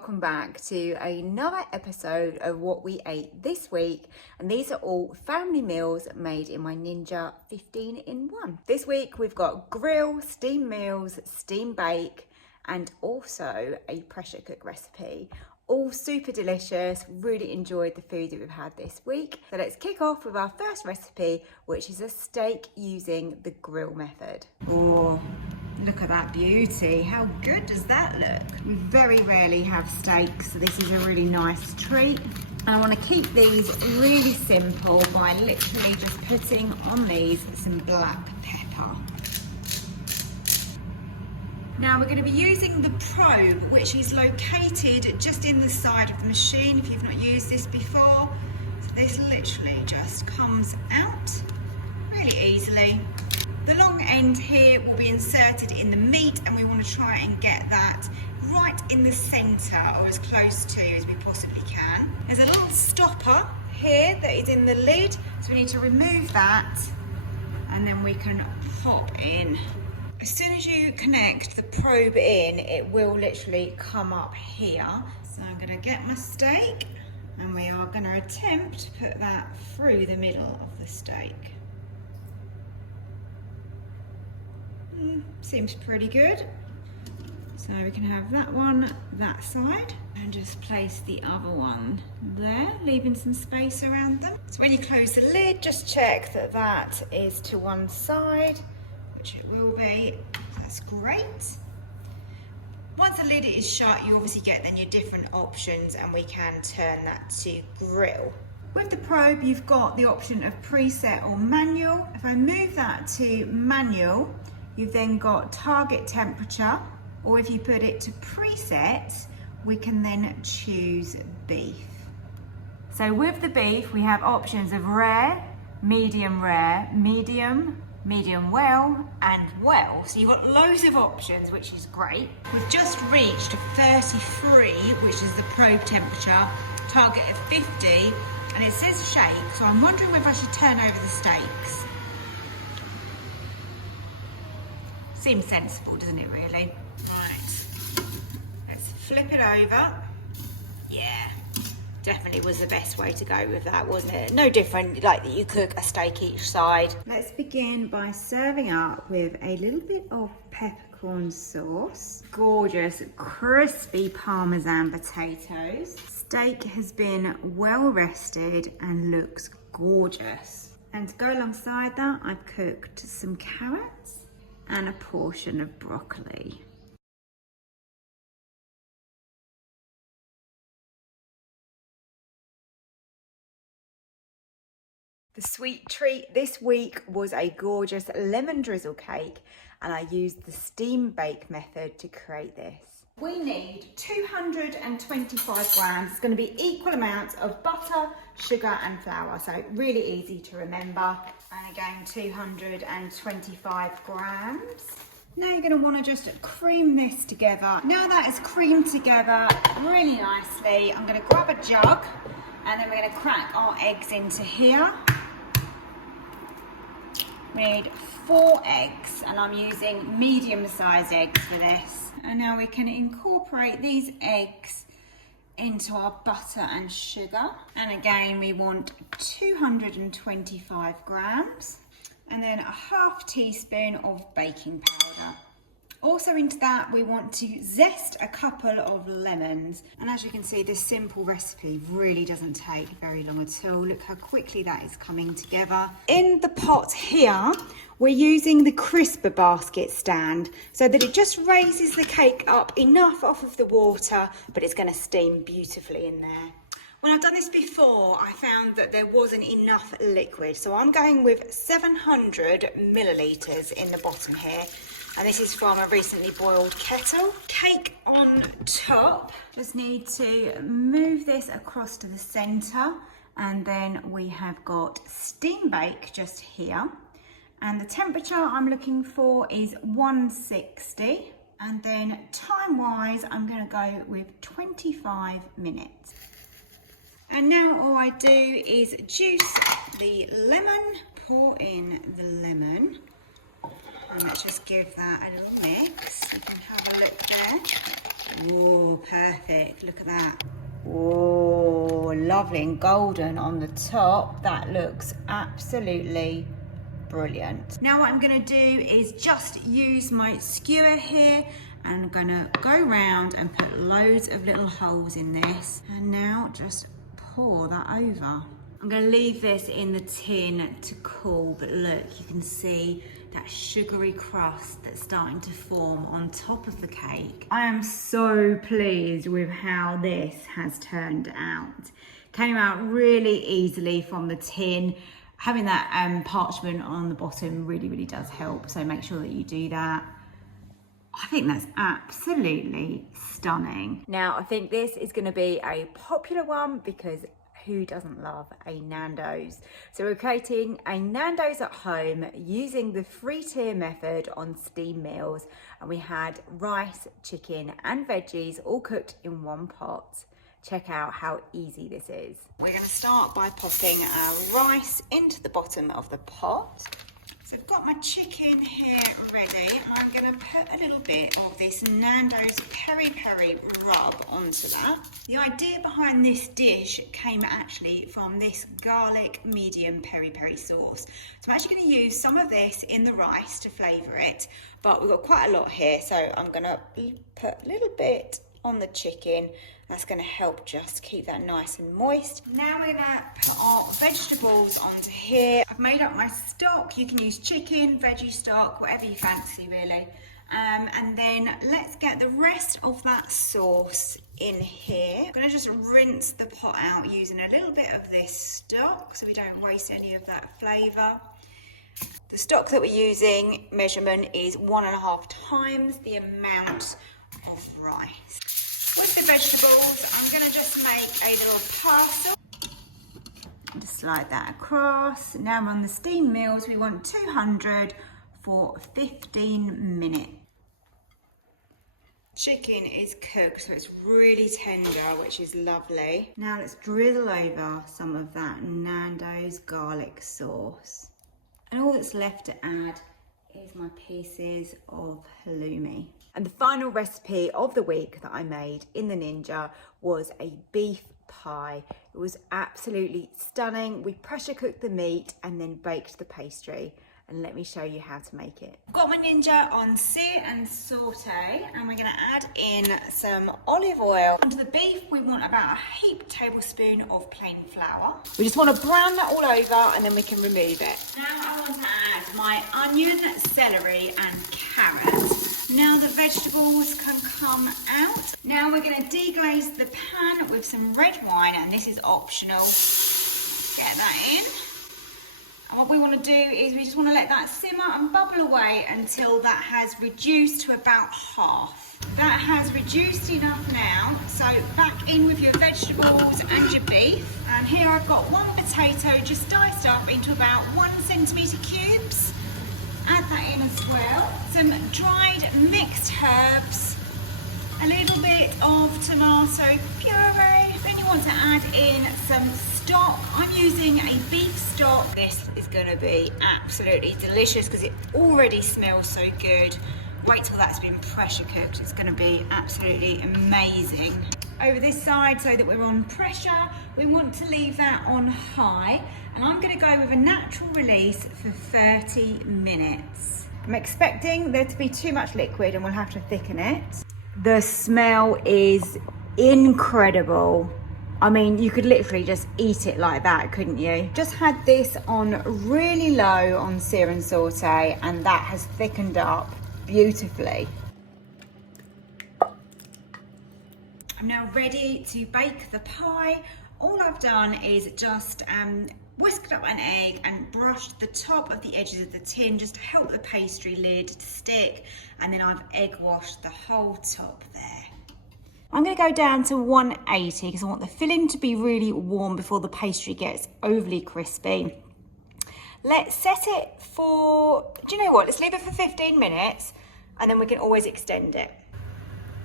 welcome back to another episode of what we ate this week, and these are all family meals made in my Ninja 15-in-1. This week we've got grill, steam meals, steam bake, and also a pressure cook recipe. All super delicious. Really enjoyed the food that we've had this week. So let's kick off with our first recipe, which is a steak using the grill method. Oh, look at that beauty. How good does that look? We very rarely have steak, so this is a really nice treat. And I want to keep these really simple by literally just putting on these some black pepper. Now we're going to be using the probe, which is located just in the side of the machine if you've not used this before. So this literally just comes out really easily. The long end here will be inserted in the meat, and we want to try and get that right in the centre, or as close to as we possibly can. There's a little stopper here that is in the lid, so we need to remove that and then we can pop in. As soon as you connect the probe in, it will literally come up here. So I'm going to get my steak and we are going to attempt to put that through the middle of the steak. Seems pretty good. So we can have that one that side and just place the other one there, leaving some space around them. So when you close the lid, just check that that is to one side, which it will be. That's great. Once the lid is shut, you obviously get then your different options, and we can turn that to grill. With the probe, you've got the option of preset or manual. If I move that to manual, you've then got target temperature, or if you put it to preset, we can then choose beef. So with the beef, we have options of rare, medium, medium well, and well. So you've got loads of options, which is great. We've just reached 33, which is the probe temperature, target of 50, and it says shake, so I'm wondering whether I should turn over the steaks. Seems sensible, doesn't it, really? Right, let's flip it over. Yeah, definitely was the best way to go with that, wasn't it? No different, like that you cook a steak each side. Let's begin by serving up with a little bit of peppercorn sauce. Gorgeous, crispy Parmesan potatoes. Steak has been well rested and looks gorgeous. And to go alongside that, I've cooked some carrots and a portion of broccoli. The sweet treat this week was a gorgeous lemon drizzle cake, and I used the steam bake method to create this. We need 225 grams. It's going to be equal amounts of butter, sugar and flour, so really easy to remember. And again, 225 grams. Now you're going to want to just cream this together. Now that is creamed together really nicely, I'm going to grab a jug and then we're going to crack our eggs into here. We need 4 eggs, and I'm using medium-sized eggs for this. And now we can incorporate these eggs into our butter and sugar. And again, we want 225 grams. And then a half teaspoon of baking powder. Also into that, we want to zest a couple of lemons. And as you can see, this simple recipe really doesn't take very long at all. Look how quickly that is coming together. In the pot here, we're using the crisper basket stand so that it just raises the cake up enough off of the water, but it's going to steam beautifully in there. When I've done this before, I found that there wasn't enough liquid, so I'm going with 700 millilitres in the bottom here. And this is from a recently boiled kettle. Cake on top. Just need to move this across to the centre, and then we have got steam bake just here. And the temperature I'm looking for is 160. And then time-wise, I'm going to go with 25 minutes. And now all I do is juice the lemon, pour in the lemon. And let's just give that a little mix. You can have a look there. Oh, perfect. Look at that. Oh, lovely and golden on the top. That looks absolutely brilliant. Now what I'm going to do is just use my skewer here, and I'm going to go round and put loads of little holes in this, and now just pour that over. I'm going to leave this in the tin to cool, but look, you can see that sugary crust that's starting to form on top of the cake. I am so pleased with how this has turned out. Came out really easily from the tin. Having that parchment on the bottom really does help, so make sure that you do that. I think that's absolutely stunning. Now, I think this is going to be a popular one because who doesn't love a Nando's? So we're creating a Nando's at home using the 3-tier method on steam meals, and we had rice, chicken and veggies all cooked in one pot. Check out how easy this is. We're going to start by popping our rice into the bottom of the pot. So I've got my chicken here ready. I'm going to put a little bit of this Nando's peri peri rub onto that. The idea behind this dish came actually from this garlic medium peri peri sauce. So I'm actually going to use some of this in the rice to flavour it, but we've got quite a lot here, so I'm going to put a little bit on the chicken. That's going to help just keep that nice and moist. Now we're going to put our vegetables onto here. I've made up my stock. You can use chicken, veggie stock, whatever you fancy really. And then let's get the rest of that sauce in here. I'm going to just rinse the pot out using a little bit of this stock so we don't waste any of that flavour. The stock that we're using measurement is 1.5 times the amount of rice. With the vegetables, I'm going to just make a little parcel. Just slide that across. Now on the steam meals, we want 200 for 15 minutes. Chicken is cooked, so it's really tender, which is lovely. Now let's drizzle over some of that Nando's garlic sauce. And all that's left to add is my pieces of halloumi. And the final recipe of the week that I made in the Ninja was a beef pie. It was absolutely stunning. We pressure cooked the meat and then baked the pastry. And let me show you how to make it. I've got my Ninja on sear and saute, and we're going to add in some olive oil. Onto the beef, we want about a heaped tablespoon of plain flour. We just want to brown that all over and then we can remove it. Now I want to add my onion, celery and carrot. Now the vegetables can come out. Now we're going to deglaze the pan with some red wine, and this is optional. Get that in. And what we want to do is we just want to let that simmer and bubble away until that has reduced to about half. That has reduced enough now, so back in with your vegetables and your beef. And here I've got one potato just diced up into about 1 centimetre cubes. Add that in as well. Some dried mixed herbs, a little bit of tomato puree. Then you want to add in some stock. I'm using a beef stock. This is going to be absolutely delicious because it already smells so good. Wait till that's been pressure cooked. It's going to be absolutely amazing. Over this side, so that we're on pressure, we want to leave that on high, and I'm going to go with a natural release for 30 minutes. I'm expecting there to be too much liquid and we'll have to thicken it. The smell is incredible. I mean, you could literally just eat it like that, couldn't you? Just had this on really low on sear and saute, and that has thickened up beautifully. I'm now ready to bake the pie. All I've done is just whisked up an egg and brushed the top of the edges of the tin just to help the pastry lid to stick, and then I've egg washed the whole top there. I'm going to go down to 180 because I want the filling to be really warm before the pastry gets overly crispy. Let's set it for, do you know what, let's leave it for 15 minutes and then we can always extend it.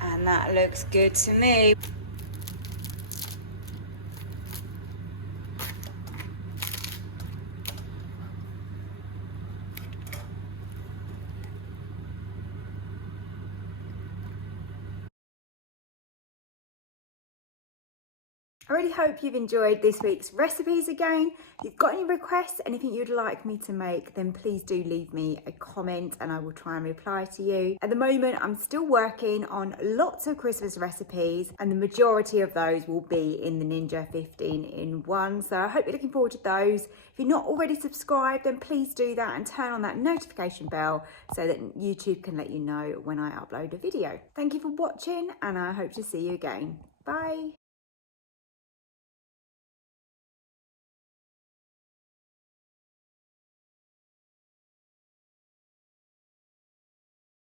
And that looks good to me. I really hope you've enjoyed this week's recipes again. If you've got any requests, anything you'd like me to make, then please do leave me a comment and I will try and reply to you. At the moment, I'm still working on lots of Christmas recipes and the majority of those will be in the Ninja 15-in-1. So I hope you're looking forward to those. If you're not already subscribed, then please do that and turn on that notification bell so that YouTube can let you know when I upload a video. Thank you for watching and I hope to see you again. Bye.